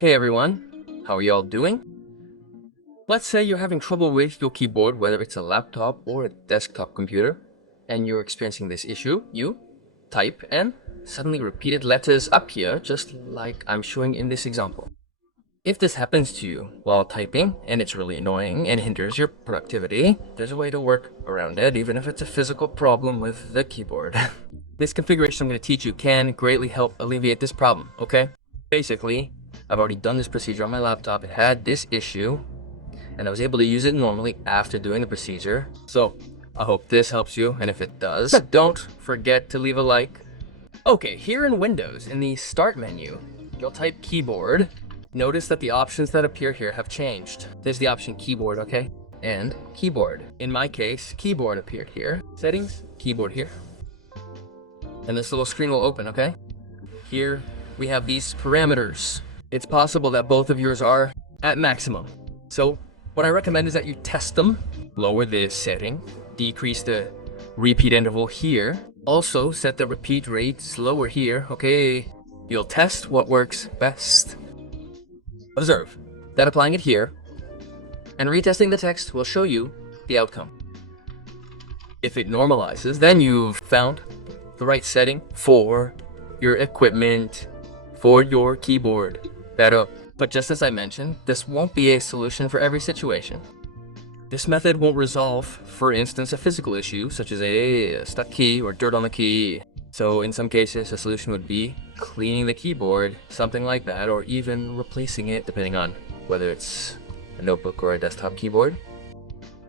Hey everyone, how are y'all doing? Let's say you're having trouble with your keyboard, whether it's a laptop or a desktop computer, and you're experiencing this issue. You type and suddenly repeated letters appear just like I'm showing in this example. If this happens to you while typing and it's really annoying and hinders your productivity, there's a way to work around it, even if it's a physical problem with the keyboard. This configuration I'm going to teach you can greatly help alleviate this problem, okay? Basically, I've already done this procedure on my laptop. It had this issue, and I was able to use it normally after doing the procedure. So, I hope this helps you, and if it does, don't forget to leave a like. Okay, here in Windows, in the Start menu, you'll type keyboard. Notice that the options that appear here have changed. There's the option keyboard, okay? And keyboard. In my case, keyboard appeared here. Settings, keyboard here. And this little screen will open, okay? Here, we have these parameters. It's possible that both of yours are at maximum. So what I recommend is that you test them. Lower the setting, decrease the repeat interval here. Also set the repeat rate slower here, okay? You'll test what works best. Observe that applying it here and retesting the text will show you the outcome. If it normalizes, then you've found the right setting for your equipment, for your keyboard. But just as I mentioned, this won't be a solution for every situation. This method won't resolve, for instance, a physical issue such as a stuck key or dirt on the key. So in some cases, a solution would be cleaning the keyboard, something like that, or even replacing it depending on whether it's a notebook or a desktop keyboard.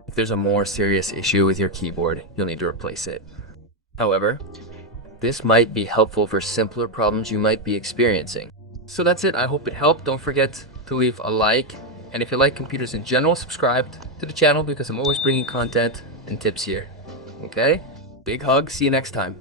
If there's a more serious issue with your keyboard, you'll need to replace it. However, this might be helpful for simpler problems you might be experiencing. So that's it. I hope it helped. Don't forget to leave a like. And if you like computers in general, subscribe to the channel because I'm always bringing content and tips here. Okay? Big hug. See you next time.